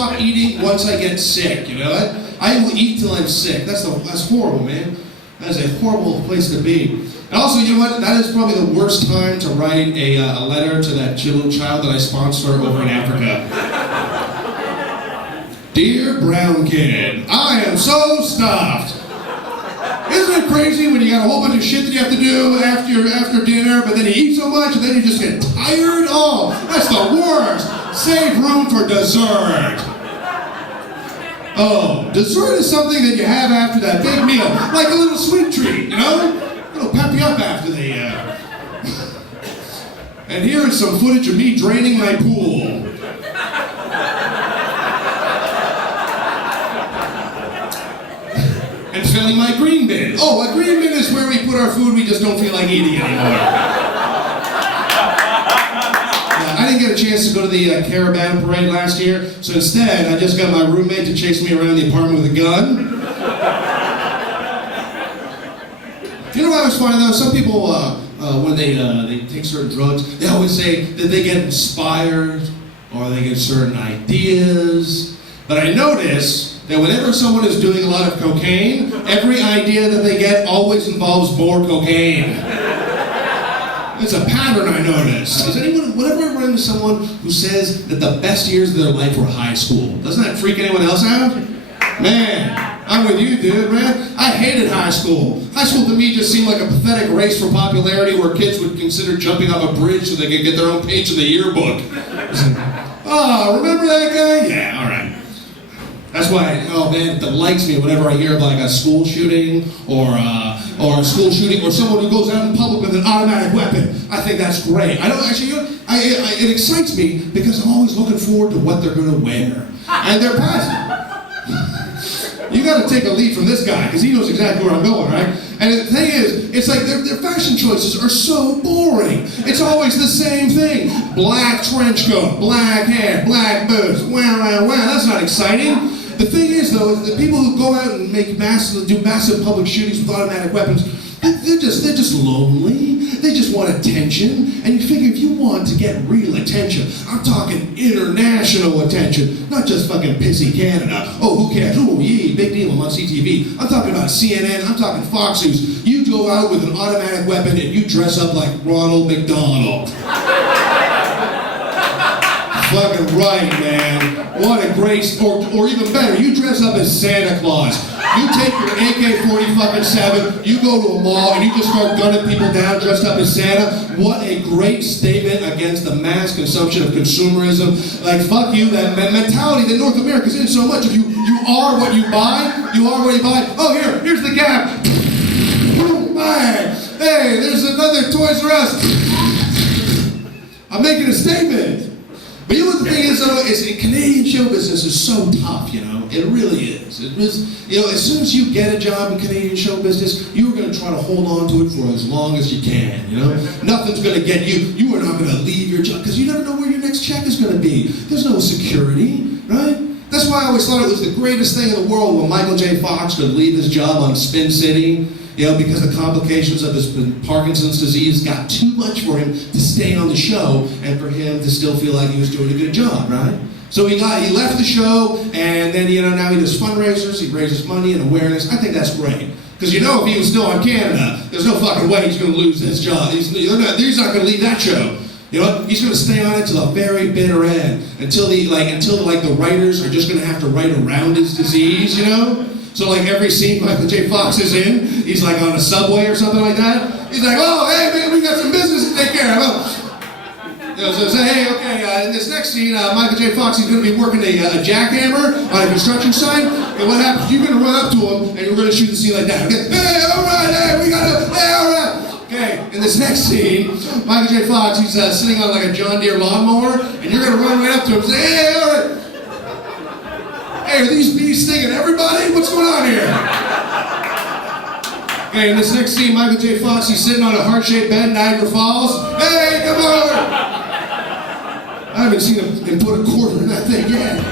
stop eating once I get sick, you know? I will eat till I'm sick. That's horrible, man. That is a horrible place to be. And also, you know what? That is probably the worst time to write a letter to that little child that I sponsor over in Africa. Dear brown kid, I am so stuffed. Isn't it crazy when you got a whole bunch of shit that you have to do after dinner, but then you eat so much and then you just get tired? Oh, that's the worst. Save room for dessert. Oh, dessert is something that you have after that big meal, like a little sweet treat, you know? It'll pep you up after the, And here is some footage of me draining my pool. And filling my green bin. Oh, a green bin is where we put our food we just don't feel like eating anymore. I didn't get a chance to go to the Caravan Parade last year, so instead I just got my roommate to chase me around the apartment with a gun. You know what I always find though? Some people, when they take certain drugs, they always say that they get inspired or they get certain ideas. But I notice that whenever someone is doing a lot of cocaine, every idea that they get always involves more cocaine. It's a pattern I notice. Does anyone, whenever I run into someone who says that the best years of their life were high school, doesn't that freak anyone else out? Man, I'm with you, dude, man. I hated high school. High school to me just seemed like a pathetic race for popularity where kids would consider jumping off a bridge so they could get their own page in the yearbook. Oh, remember that guy? Yeah, all right. That's why, oh man, it delights me whenever I hear of like a school shooting or a school shooting or someone who goes out in public with an automatic weapon. I think that's great. I don't actually, it excites me because I'm always looking forward to what they're going to wear. And they're passing. You got to take a lead from this guy because he knows exactly where I'm going, right? And the thing is, it's like their fashion choices are so boring. It's always the same thing. Black trench coat, black hair, black boots, wow. That's not exciting. The thing is, though, is the people who go out and do massive public shootings with automatic weapons, they're just lonely. They just want attention. And you figure if you want to get real attention, I'm talking international attention, not just fucking pissy Canada. Oh, who cares? Oh, yeah, big deal, I'm on CTV. I'm talking about CNN. I'm talking Fox News. You go out with an automatic weapon and you dress up like Ronald McDonald. Fucking right, man. What a great, or even better, you dress up as Santa Claus. You take your AK-47, you go to a mall, and you just start gunning people down dressed up as Santa. What a great statement against the mass consumption of consumerism. Like, fuck you, that mentality that North America's in so much of you are what you buy, you are what you buy. Oh, here's the Gap. Bang. Hey, there's another Toys R Us. I'm making a statement. But you know what the thing is, though, is Canadian show business is so tough, you know? It really is. It is, you know, as soon as you get a job in Canadian show business, you're going to try to hold on to it for as long as you can, you know? Nothing's going to get you. You are not going to leave your job, because you never know where your next check is going to be. There's no security, right? That's why I always thought it was the greatest thing in the world when Michael J. Fox could leave his job on Spin City, you know, because the complications of his Parkinson's disease got too much for him to stay on the show and for him to still feel like he was doing a good job, right? So he left the show, and then, you know, now he does fundraisers, he raises money and awareness. I think that's great. Because, you know, if he was still on Canada, there's no fucking way he's going to lose his job. He's not going to leave that show. You know, he's going to stay on it to the very bitter end, until the writers are just going to have to write around his disease, you know? So like every scene Michael J. Fox is in, he's like on a subway or something like that. He's like, oh, hey man, we got some business to take care of. You know, so say, hey, okay, in this next scene, Michael J. Fox is going to be working a jackhammer on a construction site. And what happens? You're going to run up to him and you're going to shoot the scene like that. Okay? Hey, all right, hey, all right. Okay, in this next scene, Michael J. Fox, he's sitting on like a John Deere lawnmower, and you're going to run right up to him and say, hey, all right. Hey, are these bees stinging everybody? What's going on here? Okay, in this next scene, Michael J. Fox, he's sitting on a heart-shaped bed in Niagara Falls. Hey, come on over! I haven't seen him put a quarter in that thing yet.